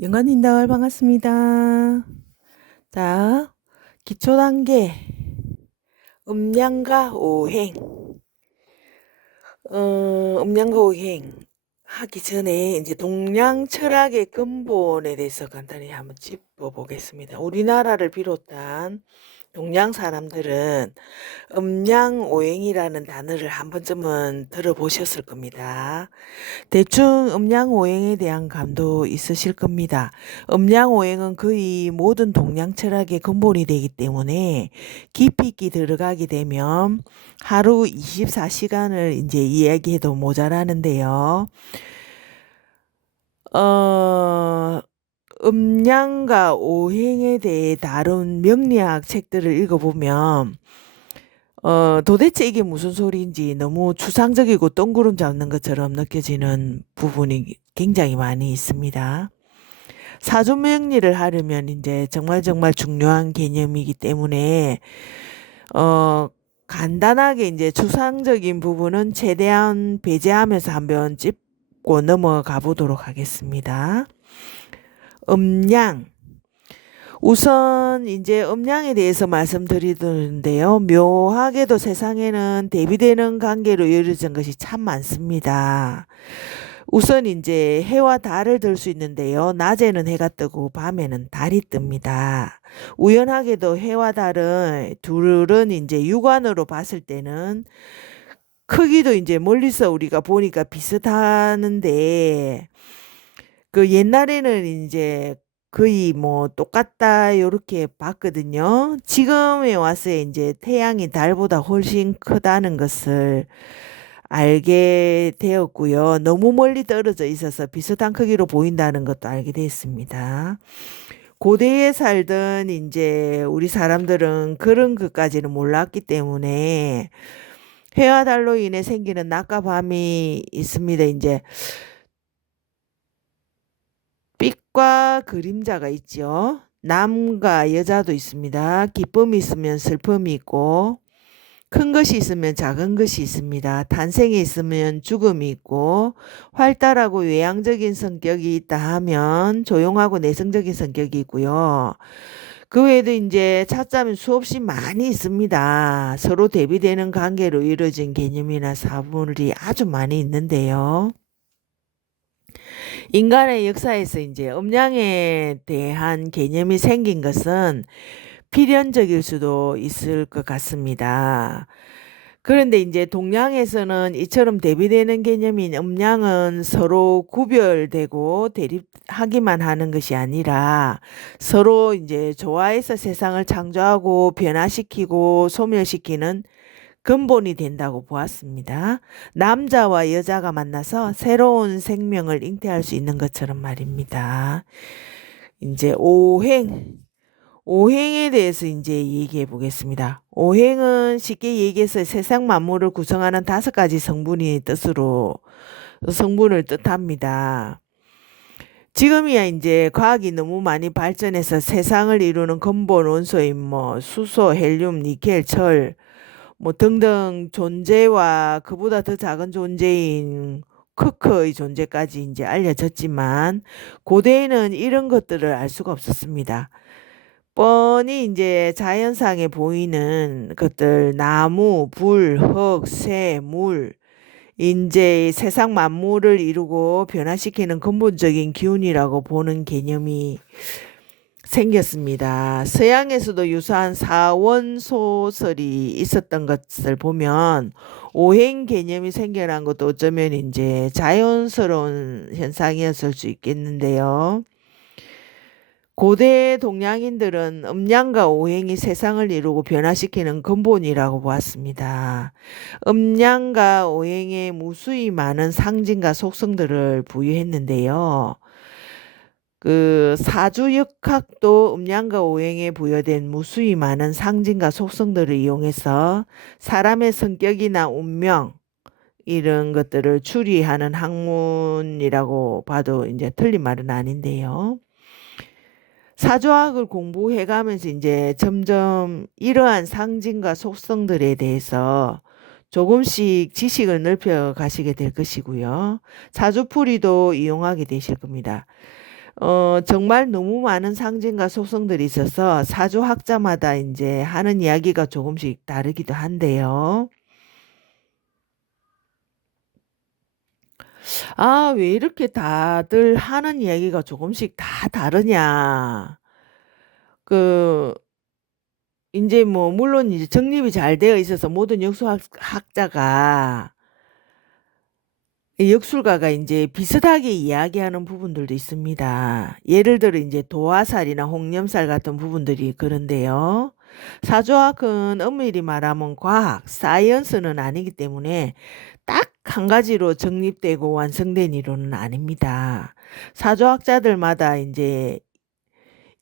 영관님들 반갑습니다. 자, 기초 단계 음양과 오행. 음양과 오행 하기 전에 이제 동양 철학의 근본에 대해서 간단히 한번 짚어보겠습니다. 우리나라를 비롯한 동양 사람들은 음양오행이라는 단어를 한 번쯤은 들어보셨을 겁니다. 대충 음양오행에 대한 감도 있으실 겁니다. 음양오행은 거의 모든 동양 철학의 근본이 되기 때문에 깊이 있게 들어가게 되면 하루 24시간을 이제 이야기해도 모자라는데요. 음양과 오행에 대해 다룬 명리학 책들을 읽어보면 도대체 이게 무슨 소리인지 너무 추상적이고 뜬구름 잡는 것처럼 느껴지는 부분이 굉장히 많이 있습니다. 사주명리를 하려면 이제 정말 중요한 개념이기 때문에 간단하게 이제 추상적인 부분은 최대한 배제하면서 한번 짚고 넘어가 보도록 하겠습니다. 음양. 우선 이제 음양에 대해서 말씀드리는데요. 묘하게도 세상에는 대비되는 관계로 이루어진 것이 참 많습니다. 우선 이제 해와 달을 들 수 있는데요. 낮에는 해가 뜨고 밤에는 달이 뜹니다. 우연하게도 해와 달은 둘은 이제 육안으로 봤을 때는 크기도 이제 멀리서 우리가 보니까 비슷하는데 그 옛날에는 이제 거의 뭐 똑같다 요렇게 봤거든요. 지금에 와서 이제 태양이 달보다 훨씬 크다는 것을 알게 되었고요. 너무 멀리 떨어져 있어서 비슷한 크기로 보인다는 것도 알게 됐습니다. 고대에 살던 이제 우리 사람들은 그런 것까지는 몰랐기 때문에 해와 달로 인해 생기는 낮과 밤이 있습니다. 이제 빛과 그림자가 있죠. 남과 여자도 있습니다. 기쁨이 있으면 슬픔이 있고, 큰 것이 있으면 작은 것이 있습니다. 탄생이 있으면 죽음이 있고, 활달하고 외향적인 성격이 있다 하면 조용하고 내성적인 성격이 있고요. 그 외에도 이제 찾자면 수없이 많이 있습니다. 서로 대비되는 관계로 이루어진 개념이나 사물이 아주 많이 있는데요. 인간의 역사에서 이제 음양에 대한 개념이 생긴 것은 필연적일 수도 있을 것 같습니다. 그런데 이제 동양에서는 이처럼 대비되는 개념인 음양은 서로 구별되고 대립하기만 하는 것이 아니라 서로 이제 조화해서 세상을 창조하고 변화시키고 소멸시키는 근본이 된다고 보았습니다. 남자와 여자가 만나서 새로운 생명을 잉태할 수 있는 것처럼 말입니다. 이제 오행에 대해서 이제 얘기해 보겠습니다. 오행은 쉽게 얘기해서 세상 만물을 구성하는 5가지 성분을 뜻합니다. 지금이야 이제 과학이 너무 많이 발전해서 세상을 이루는 근본 원소인 뭐 수소, 헬륨, 니켈, 철, 뭐 등등 존재와 그보다 더 작은 존재인 크크의 존재까지 이제 알려졌지만 고대에는 이런 것들을 알 수가 없었습니다. 뻔히 이제 자연상에 보이는 것들 나무, 불, 흙, 새, 물 이제 세상 만물을 이루고 변화시키는 근본적인 기운이라고 보는 개념이 생겼습니다. 서양에서도 유사한 사원소설이 있었던 것을 보면 오행 개념이 생겨난 것도 어쩌면 이제 자연스러운 현상이었을 수 있겠는데요. 고대 동양인들은 음양과 오행이 세상을 이루고 변화시키는 근본이라고 보았습니다. 음양과 오행에 무수히 많은 상징과 속성들을 부여했는데요. 그 사주역학도 음양과 오행에 부여된 무수히 많은 상징과 속성들을 이용해서 사람의 성격이나 운명 이런 것들을 추리하는 학문이라고 봐도 이제 틀린 말은 아닌데요. 사주학을 공부해 가면서 이제 점점 이러한 상징과 속성들에 대해서 조금씩 지식을 넓혀 가시게 될 것이고요. 사주풀이도 이용하게 되실 겁니다. 정말 너무 많은 상징과 속성들이 있어서 사조학자마다 이제 하는 이야기가 조금씩 다르기도 한데요. 아, 왜 이렇게 다들 하는 이야기가 조금씩 다 다르냐. 그, 이제 뭐, 물론 이제 정립이 잘 되어 있어서 모든 역술학자가, 역술가가 이제 비슷하게 이야기하는 부분들도 있습니다. 예를 들어 이제 도화살이나 홍념살 같은 부분들이 그런데요. 사조학은 엄밀히 말하면 과학, 사이언스는 아니기 때문에 딱 한 가지로 정립되고 완성된 이론은 아닙니다. 사조학자들마다 이제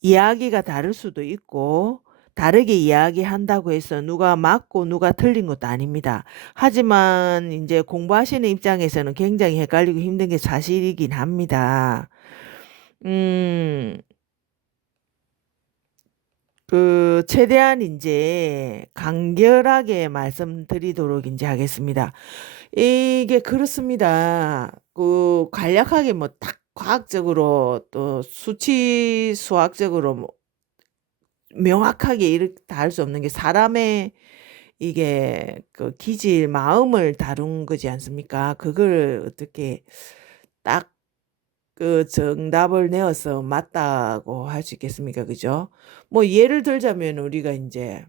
이야기가 다를 수도 있고 다르게 이야기한다고 해서 누가 맞고 누가 틀린 것도 아닙니다. 하지만 이제 공부하시는 입장에서는 굉장히 헷갈리고 힘든 게 사실이긴 합니다. 음, 최대한 이제 간결하게 말씀드리도록 이제 하겠습니다. 이게 그렇습니다. 간략하게 뭐 딱 과학적으로 또 수치 수학적으로 뭐 명확하게 이렇게 다 할 수 없는 게 사람의 이게 기질, 마음을 다룬 거지 않습니까? 그걸 어떻게 딱 정답을 내어서 맞다고 할 수 있겠습니까? 그죠? 뭐 예를 들자면 우리가 이제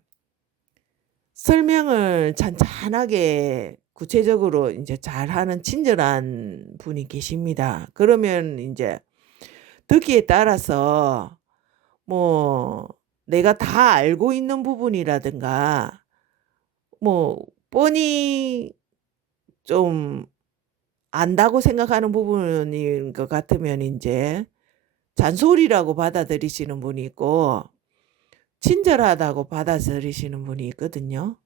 설명을 잔잔하게 구체적으로 이제 잘하는 친절한 분이 계십니다. 그러면 이제 듣기에 따라서 뭐 내가 다 알고 있는 부분이라든가 뭐 뻔히 좀 안다고 생각하는 부분인 것 같으면 이제 잔소리라고 받아들이시는 분이 있고 친절하다고 받아들이시는 분이 있거든요.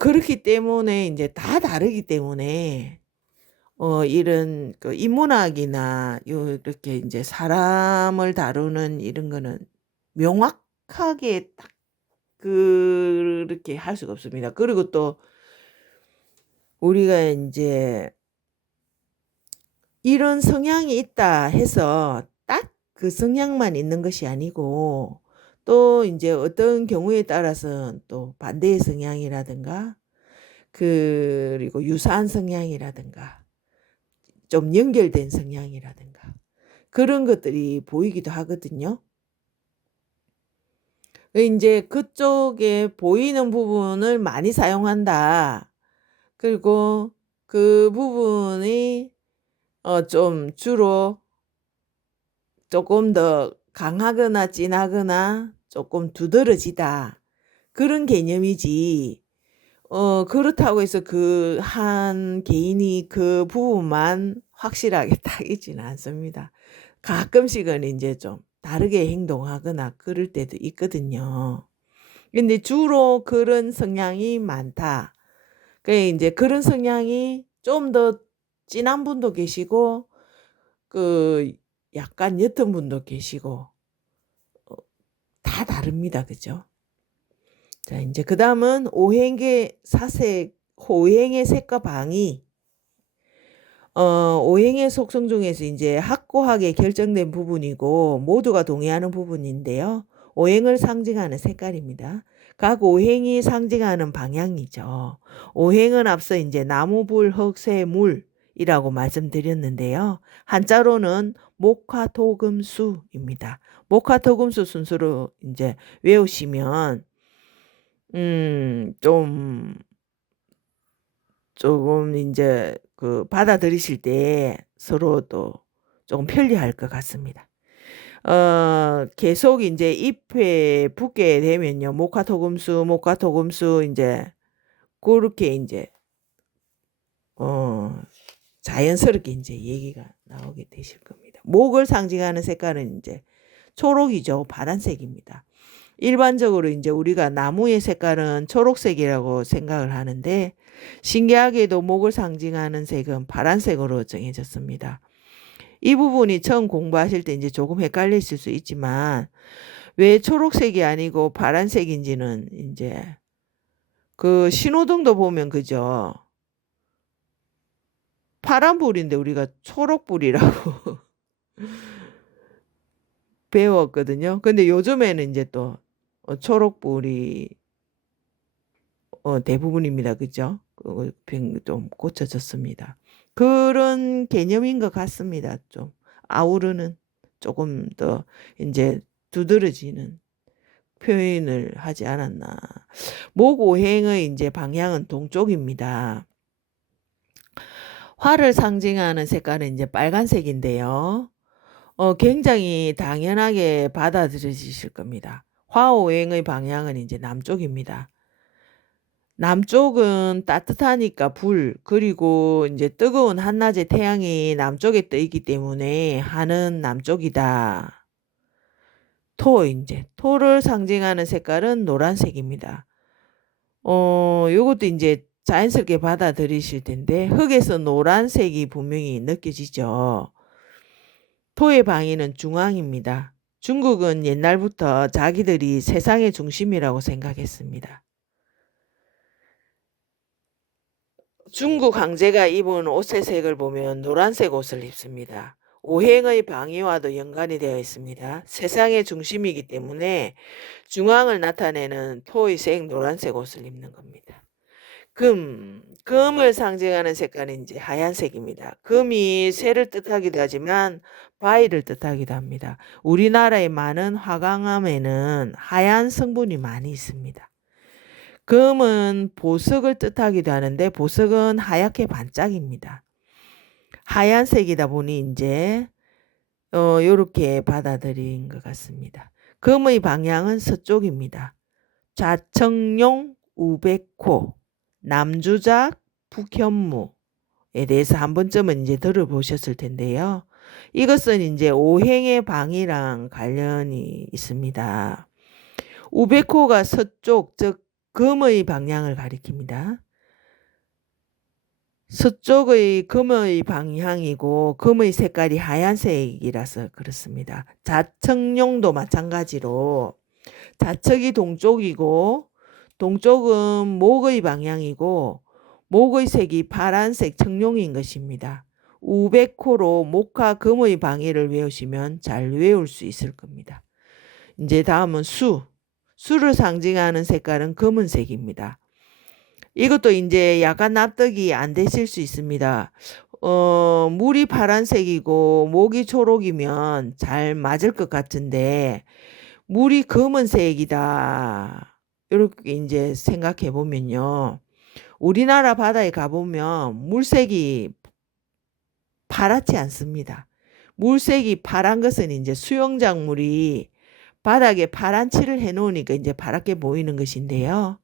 그렇기 때문에 이제 다 다르기 때문에 이런 인문학이나 이렇게 이제 사람을 다루는 이런 거는 명확하게 딱 그렇게 할 수가 없습니다. 그리고 또 우리가 이제 이런 성향이 있다 해서 딱 그 성향만 있는 것이 아니고 또 이제 어떤 경우에 따라서는 또 반대의 성향이라든가 그리고 유사한 성향이라든가 좀 연결된 성향이라든가 그런 것들이 보이기도 하거든요. 이제 그쪽에 보이는 부분을 많이 사용한다. 그리고 그 부분이 좀 주로 조금 더 강하거나 진하거나 조금 두드러지다. 그런 개념이지. 그렇다고 해서 그 한 개인이 그 부분만 확실하게 딱 있지는 않습니다. 가끔씩은 이제 좀 다르게 행동하거나 그럴 때도 있거든요. 근데 주로 그런 성향이 많다. 이제 그런 성향이 좀 더 진한 분도 계시고 그 약간 옅은 분도 계시고 다 다릅니다. 그죠? 자, 이제 그다음은 오행의 색과 방위. 오행의 속성 중에서 이제 확고하게 결정된 부분이고 모두가 동의하는 부분인데요. 오행을 상징하는 색깔입니다. 각 오행이 상징하는 방향이죠. 오행은 앞서 이제 나무, 불, 흙, 쇠, 물이라고 말씀드렸는데요. 한자로는 목화토금수입니다. 목화토금수 순서로 이제 외우시면 좀 조금 이제 받아들이실 때 서로도 조금 편리할 것 같습니다. 계속 이제 잎에 붙게 되면요. 목화토금수 이제 그렇게 이제 자연스럽게 이제 얘기가 나오게 되실 겁니다. 목을 상징하는 색깔은 이제 초록이죠. 파란색입니다. 일반적으로 이제 우리가 나무의 색깔은 초록색이라고 생각을 하는데 신기하게도 목을 상징하는 색은 파란색으로 정해졌습니다. 이 부분이 처음 공부하실 때 이제 조금 헷갈리실 수 있지만 왜 초록색이 아니고 파란색인지는 이제 그 신호등도 보면 그죠? 파란불인데 우리가 초록불이라고 배웠거든요. 근데 요즘에는 이제 또 초록불이 대부분입니다. 그죠? 좀 고쳐졌습니다. 그런 개념인 것 같습니다. 좀 아우르는 조금 더 이제 두드러지는 표현을 하지 않았나. 목오행의 이제 방향은 동쪽입니다. 화를 상징하는 색깔은 이제 빨간색인데요. 굉장히 당연하게 받아들여지실 겁니다. 화오행의 방향은 이제 남쪽입니다. 남쪽은 따뜻하니까 불, 그리고 이제 뜨거운 한낮에 태양이 남쪽에 떠 있기 때문에 하는 남쪽이다. 토를 상징하는 색깔은 노란색입니다. 요것도 이제 자연스럽게 받아들이실 텐데, 흙에서 노란색이 분명히 느껴지죠. 토의 방위는 중앙입니다. 중국은 옛날부터 자기들이 세상의 중심이라고 생각했습니다. 중국 황제가 입은 옷의 색을 보면 노란색 옷을 입습니다. 오행의 방위와도 연관이 되어 있습니다. 세상의 중심이기 때문에 중앙을 나타내는 토의 색 노란색 옷을 입는 겁니다. 금을 상징하는 색깔은 이제 하얀색입니다. 금이 쇠를 뜻하기도 하지만 바위를 뜻하기도 합니다. 우리나라의 많은 화강암에는 하얀 성분이 많이 있습니다. 금은 보석을 뜻하기도 하는데 보석은 하얗게 반짝입니다. 하얀색이다 보니 이제 요렇게 받아들인 것 같습니다. 금의 방향은 서쪽입니다. 좌청룡 우백호 남주작 북현무에 대해서 한 번쯤은 이제 들어보셨을 텐데요. 이것은 이제 오행의 방이랑 관련이 있습니다. 우백호가 서쪽, 즉 금의 방향을 가리킵니다. 서쪽의 금의 방향이고 금의 색깔이 하얀색이라서 그렇습니다. 자청룡도 마찬가지로 자척이 동쪽이고 동쪽은 목의 방향이고 목의 색이 파란색 청룡인 것입니다. 우백호로 목화 금의 방위를 외우시면 잘 외울 수 있을 겁니다. 이제 다음은 수를 상징하는 색깔은 검은색입니다. 이것도 이제 약간 납득이 안 되실 수 있습니다. 물이 파란색이고 목이 초록이면 잘 맞을 것 같은데 물이 검은색이다. 이렇게 이제 생각해 보면요. 우리나라 바다에 가보면 물색이 파랗지 않습니다. 물색이 파란 것은 이제 수영장물이 바닥에 파란 칠을 해 놓으니까 이제 파랗게 보이는 것인데요.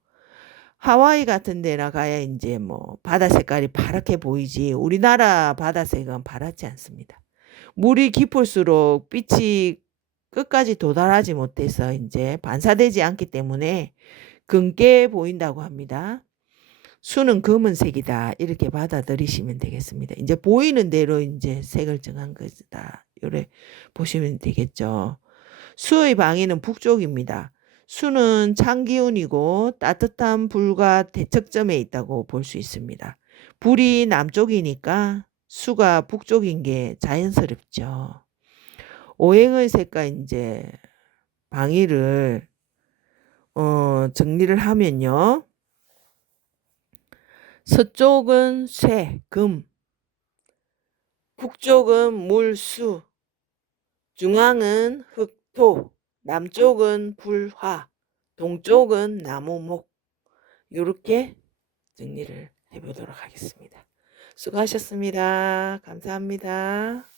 하와이 같은 데나 가야 이제 뭐 바다 색깔이 파랗게 보이지 우리나라 바다색은 파랗지 않습니다. 물이 깊을수록 빛이 끝까지 도달하지 못해서 이제 반사되지 않기 때문에 금게 보인다고 합니다. 수는 검은색이다. 이렇게 받아들이시면 되겠습니다. 이제 보이는 대로 이제 색을 정한 것이다. 요래 보시면 되겠죠. 수의 방위는 북쪽입니다. 수는 찬기운이고 따뜻한 불과 대척점에 있다고 볼 수 있습니다. 불이 남쪽이니까 수가 북쪽인 게 자연스럽죠. 오행의 색과 이제 방위를 정리를 하면요. 서쪽은 쇠, 금, 북쪽은 물, 수, 중앙은 흙, 토, 남쪽은 불, 화, 동쪽은 나무, 목. 이렇게 정리를 해보도록 하겠습니다. 수고하셨습니다. 감사합니다.